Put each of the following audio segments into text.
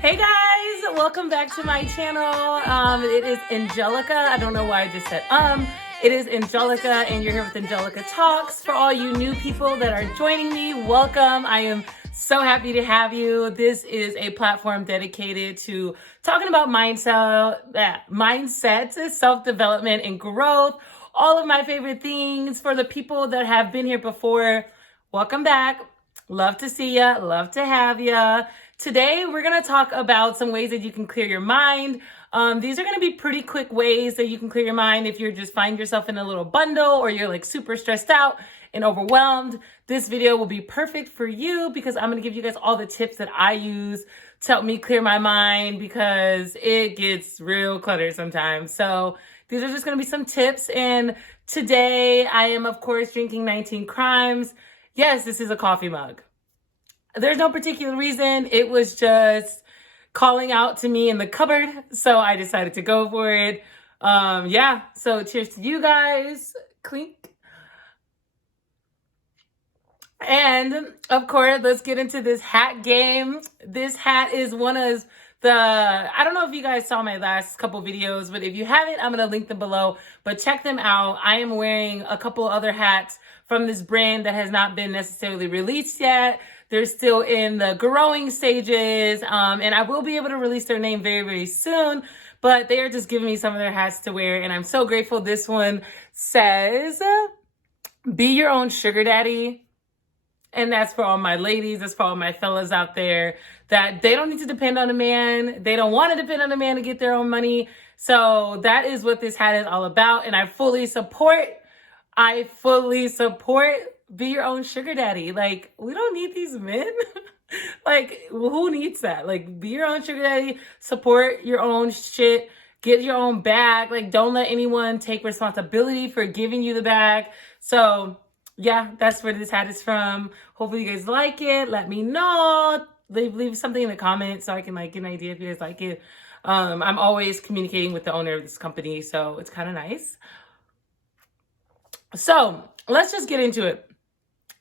Hey guys, welcome back to my channel. It is Angelica. I don't know why I just said It is Angelica, and you're here with Angelica Talks. For all you new people that are joining me, welcome. I am so happy to have you. This is a platform dedicated to talking about mindset, self-development, and growth. All of my favorite things. For the people that have been here before, welcome back. Love to see ya. Love to have ya. Today, we're going to talk about some ways that you can clear your mind. These are going to be pretty quick ways that you can clear your mind if you're just find yourself in a little bundle or you're like super stressed out and overwhelmed. This video will be perfect for you because I'm going to give you guys all the tips that I use to help me clear my mind because it gets real cluttered sometimes. So these are just going to be some tips. And today I am, of course, drinking 19 Crimes. Yes, this is a coffee mug. There's no particular reason. It was just calling out to me in the cupboard. So I decided to go for it. Yeah. So cheers to you guys. Clink. And of course, let's get into this hat game. This hat is one of I don't know if you guys saw my last couple videos, but if you haven't, I'm going to link them below, but check them out. I am wearing a couple other hats from this brand that has not been necessarily released yet. They're still in the growing stages, and I will be able to release their name very, very soon, but they are just giving me some of their hats to wear, and I'm so grateful. This one says, be your own sugar daddy. And that's for all my ladies, that's for all my fellas out there that they don't need to depend on a man. They don't want to depend on a man to get their own money. So that is what this hat is all about. And I fully support be your own sugar daddy. Like, we don't need these men. Like, who needs that? Like, be your own sugar daddy, support your own shit, get your own bag. Like, don't let anyone take responsibility for giving you the bag. So yeah, that's where this hat is from. Hopefully you guys like it. Let me know. Leave something in the comments so I can like get an idea if you guys like it. I'm always communicating with the owner of this company, so it's kind of nice. So let's just get into it.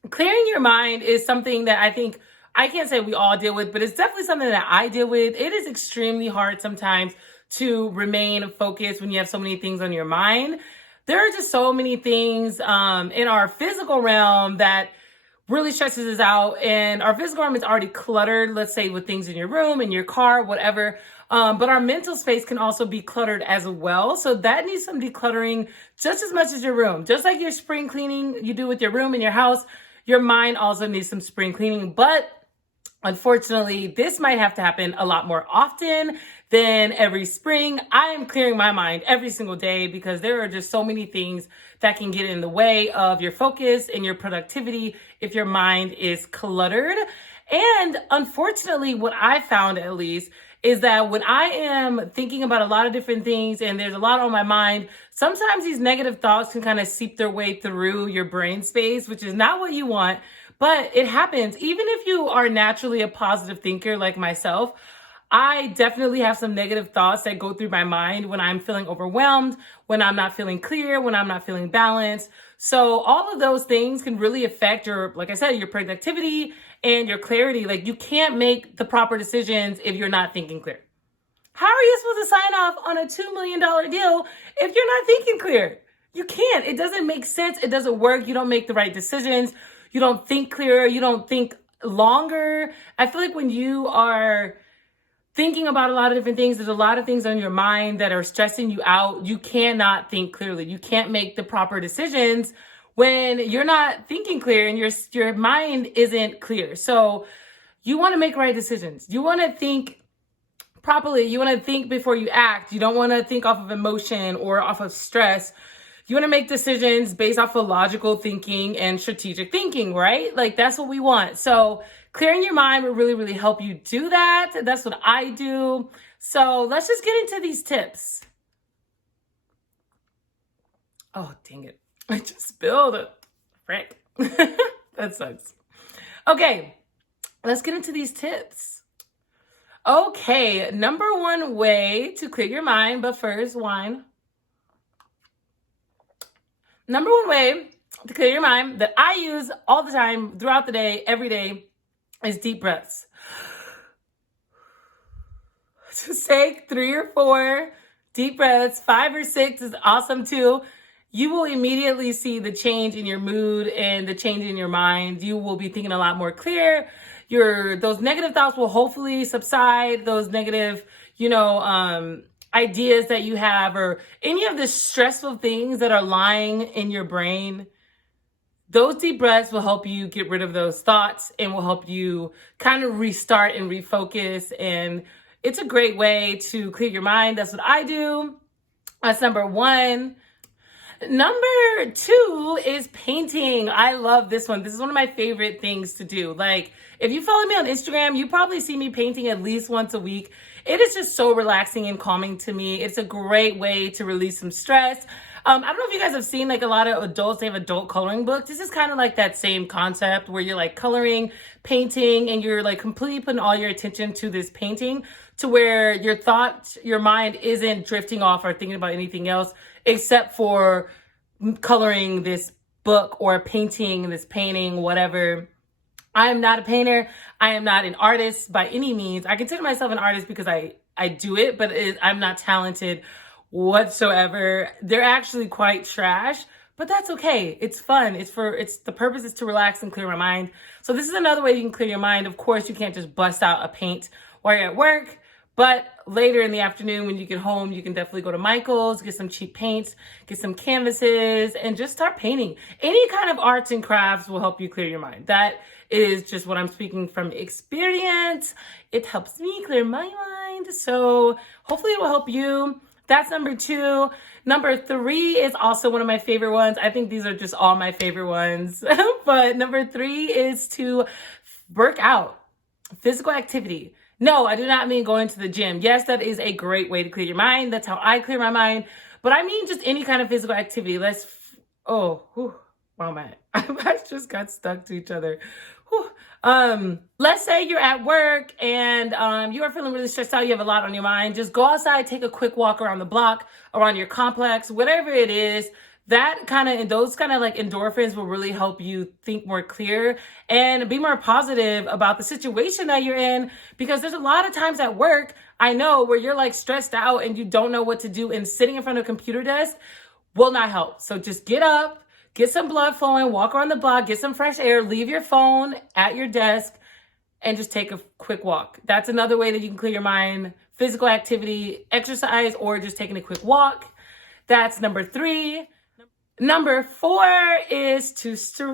Clearing your mind is something that I think, I can't say we all deal with, but it's definitely something that I deal with. It is extremely hard sometimes to remain focused when you have so many things on your mind. There are just so many things in our physical realm that really stresses us out. And our physical realm is already cluttered, let's say with things in your room, in your car, whatever. But our mental space can also be cluttered as well. So that needs some decluttering just as much as your room. Just like your spring cleaning you do with your room and your house, your mind also needs some spring cleaning. But unfortunately, this might have to happen a lot more often than every spring. I am clearing my mind every single day because there are just so many things that can get in the way of your focus and your productivity if your mind is cluttered. And unfortunately, what I found at least is that when I am thinking about a lot of different things and there's a lot on my mind, sometimes these negative thoughts can kind of seep their way through your brain space, which is not what you want. But it happens. Even if you are naturally a positive thinker like myself, I definitely have some negative thoughts that go through my mind when I'm feeling overwhelmed, when I'm not feeling clear, when I'm not feeling balanced. So all of those things can really affect your, like I said, your productivity and your clarity. Like, you can't make the proper decisions if you're not thinking clear. How are you supposed to sign off on a $2 million deal if you're not thinking clear? You can't. It doesn't make sense. It doesn't work. You don't make the right decisions. You don't think clearer. You don't think longer. I feel like when you are thinking about a lot of different things, there's a lot of things on your mind that are stressing you out. You cannot think clearly. You can't make the proper decisions when you're not thinking clear and your mind isn't clear. So you want to make right decisions. You want to think properly. You want to think before you act. You don't want to think off of emotion or off of stress. You want to make decisions based off of logical thinking and strategic thinking, right? Like, that's what we want. So clearing your mind will really, really help you do that. That's what I do. So let's just get into these tips. Oh, dang it. I just spilled it. Frick. That sucks. Okay, let's get into these tips. Okay, number one way to clear your mind, but first, wine. Number one way to clear your mind that I use all the time, throughout the day, every day, is deep breaths. Just take 3 or 4 deep breaths. 5 or 6 is awesome too. You will immediately see the change in your mood and the change in your mind. You will be thinking a lot more clear. Those negative thoughts will hopefully subside. Those negative, ideas that you have, or any of the stressful things that are lying in your brain. Those deep breaths will help you get rid of those thoughts and will help you kind of restart and refocus. And it's a great way to clear your mind. That's what I do. That's number 1. Number 2 is painting. I love this one. This is one of my favorite things to do. Like, if you follow me on Instagram, you probably see me painting at least once a week. It is just so relaxing and calming to me. It's a great way to release some stress. I don't know if you guys have seen, like, a lot of adults, they have adult coloring books. This is kind of like that same concept where you're like coloring, painting, and you're like completely putting all your attention to this painting, to where your mind isn't drifting off or thinking about anything else except for coloring this book or painting this painting, whatever. I am not a painter. I am not an artist by any means. I consider myself an artist because I do it, but I'm not talented whatsoever. They're actually quite trash, but that's okay. It's fun. The purpose is to relax and clear my mind. So this is another way you can clear your mind. Of course, you can't just bust out a paint while you're at work, but later in the afternoon when you get home, you can definitely go to Michael's, get some cheap paints, get some canvases, and just start painting. Any kind of arts and crafts will help you clear your mind. That is just what I'm speaking from experience. It helps me clear my mind. So hopefully it will help you. That's number 2. Number 3 is also one of my favorite ones. I think these are just all my favorite ones. But number 3 is to work out. Physical activity. No, I do not mean going to the gym. Yes, that is a great way to clear your mind. That's how I clear my mind. But I mean just any kind of physical activity. Wow, man. I just got stuck to each other. Let's say you're at work and you are feeling really stressed out. You have a lot on your mind. Just go outside, take a quick walk around the block, around your complex, whatever it is. Those kind of like endorphins will really help you think more clear and be more positive about the situation that you're in. Because there's a lot of times at work, I know, where you're like stressed out and you don't know what to do, and sitting in front of a computer desk will not help. So just get up, get some blood flowing, walk around the block, get some fresh air, leave your phone at your desk, and just take a quick walk. That's another way that you can clear your mind. Physical activity, exercise, or just taking a quick walk. That's number 3. Number 4 is to stretch.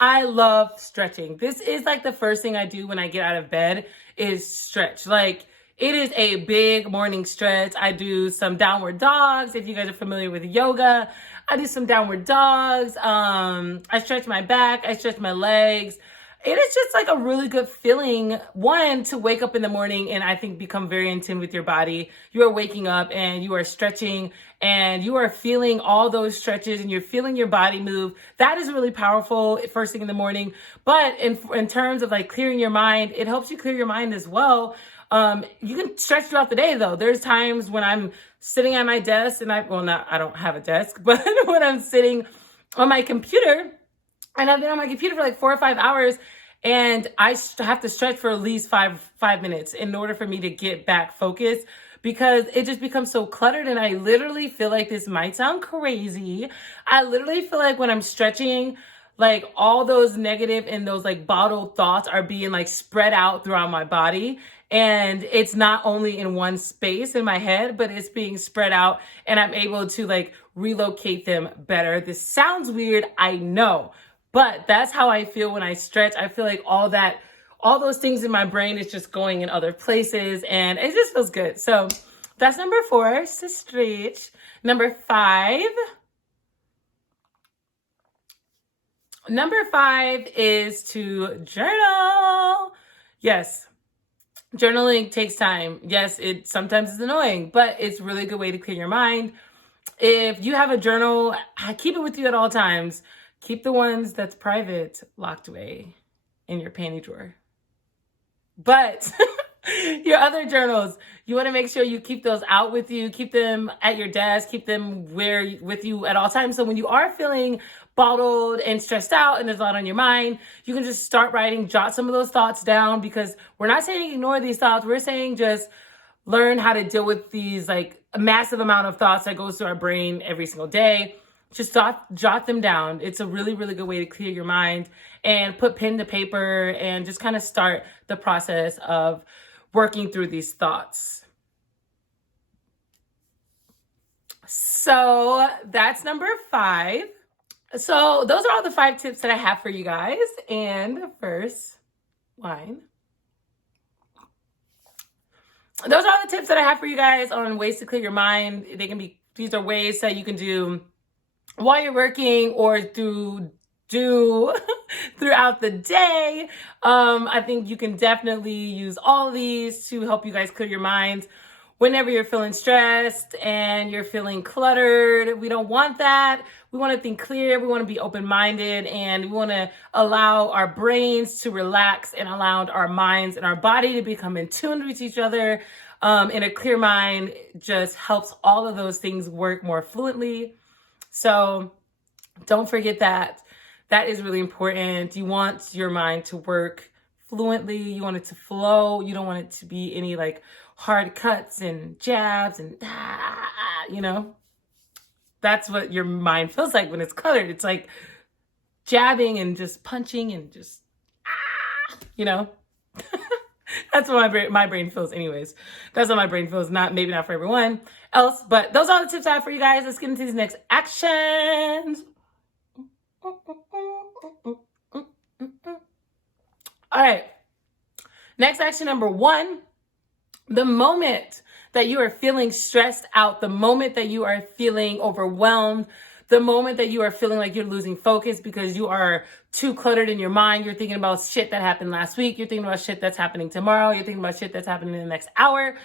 I love stretching. This is like the first thing I do when I get out of bed is stretch. Like, it is a big morning stretch. I do some downward dogs. If you guys are familiar with yoga, I do some downward dogs. I stretch my back. I stretch my legs. It is just like a really good feeling, one, to wake up in the morning and I think become very in tune with your body. You are waking up and you are stretching and you are feeling all those stretches and you're feeling your body move. That is really powerful first thing in the morning. But in terms of like clearing your mind, it helps you clear your mind as well. You can stretch throughout the day though. There's times when I'm sitting at my desk and I don't have a desk, but when I'm sitting on my computer and I've been on my computer for like 4 or 5 hours and I have to stretch for at least five minutes in order for me to get back focused, because it just becomes so cluttered. And I literally feel like, this might sound crazy, I literally feel like when I'm stretching, like all those negative and those like bottled thoughts are being like spread out throughout my body. And it's not only in one space in my head, but it's being spread out and I'm able to like relocate them better. This sounds weird, I know, but that's how I feel when I stretch. I feel like all those things in my brain is just going in other places and it just feels good. So that's number 4, is to stretch. Number 5 is to journal. Yes. Journaling takes time. Yes, it sometimes is annoying, but it's a really good way to clear your mind. If you have a journal, keep it with you at all times. Keep the ones that's private locked away in your panty drawer. But your other journals, you want to make sure you keep those out with you. Keep them at your desk. Keep them with you at all times. So when you are feeling bottled and stressed out and there's a lot on your mind, you can just start writing, jot some of those thoughts down, because we're not saying ignore these thoughts. We're saying just learn how to deal with these, like, a massive amount of thoughts that goes through our brain every single day. Just jot them down. It's a really, really good way to clear your mind, and put pen to paper and just kind of start the process of working through these thoughts. So that's number 5. So those are all the 5 tips that I have for you guys. And first, wine. Those are all the tips that I have for you guys on ways to clear your mind. These are ways that you can do while you're working or do throughout the day. I think you can definitely use all of these to help you guys clear your minds whenever you're feeling stressed and you're feeling cluttered. We don't want that. We want to think clear. We want to be open-minded, and we want to allow our brains to relax and allow our minds and our body to become in tune with each other. And a clear mind just helps all of those things work more fluently. So don't forget that. That is really important. You want your mind to work fluently. You want it to flow. You don't want it to be any like hard cuts and jabs and, you know. That's what your mind feels like when it's cluttered. It's like jabbing and just punching and just, you know. That's what my brain feels anyways. That's what my brain feels. Maybe not for everyone else, but those are the tips I have for you guys. Let's get into these next actions. All right. Next action number 1, the moment that you are feeling stressed out, the moment that you are feeling overwhelmed, the moment that you are feeling like you're losing focus because you are too cluttered in your mind, you're thinking about shit that happened last week, you're thinking about shit that's happening tomorrow, you're thinking about shit that's happening in the next hour,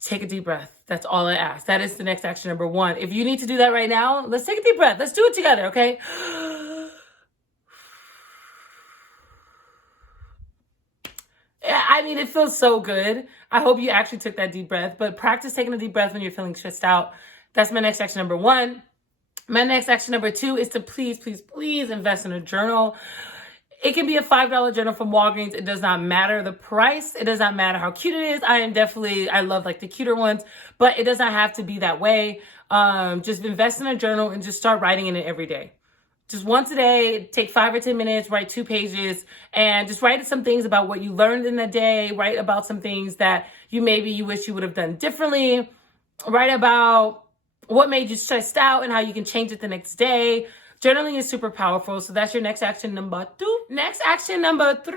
take a deep breath. That's all I ask. That is the next action number 1. If you need to do that right now, let's take a deep breath. Let's do it together, okay? I mean, it feels so good. I hope you actually took that deep breath, but practice taking a deep breath when you're feeling stressed out. That's my next action number 1. My next action number 2 is to please, please, please invest in a journal. It can be a $5 journal from Walgreens. It does not matter the price. It does not matter how cute it is. I love like the cuter ones, but it does not have to be that way. Just invest in a journal and just start writing in it every day. Just once a day, take 5 or 10 minutes, write 2 pages, and just write some things about what you learned in the day. Write about some things that you wish you would have done differently. Write about what made you stressed out and how you can change it the next day. Journaling is super powerful. So that's your next action number 2. Next action number 3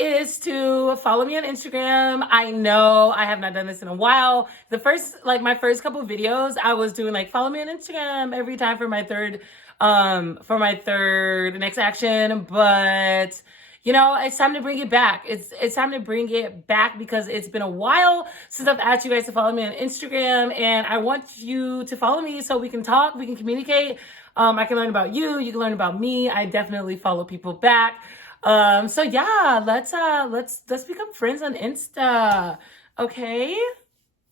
is to follow me on Instagram. I know I have not done this in a while. My first couple of videos, I was doing like follow me on Instagram every time for my third next action. But you know, it's time to bring it back. It's time to bring it back because it's been a while since I've asked you guys to follow me on Instagram, and I want you to follow me so we can talk, we can communicate. I can learn about you. You can learn about me. I definitely follow people back. So yeah, let's become friends on Insta. Okay?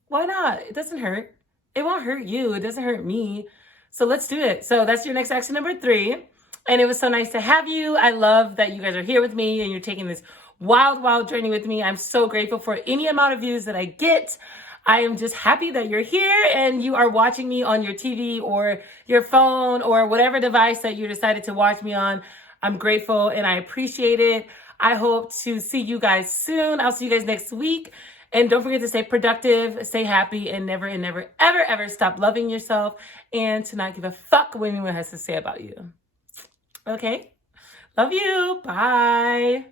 Why not? It doesn't hurt. It won't hurt you. It doesn't hurt me. So let's do it. So that's your next action number 3. And it was so nice to have you. I love that you guys are here with me and you're taking this wild, wild journey with me. I'm so grateful for any amount of views that I get. I am just happy that you're here and you are watching me on your TV or your phone or whatever device that you decided to watch me on. I'm grateful and I appreciate it. I hope to see you guys soon. I'll see you guys next week. And don't forget to stay productive, stay happy, and never, ever, ever stop loving yourself and to not give a fuck what anyone has to say about you. Okay? Love you. Bye.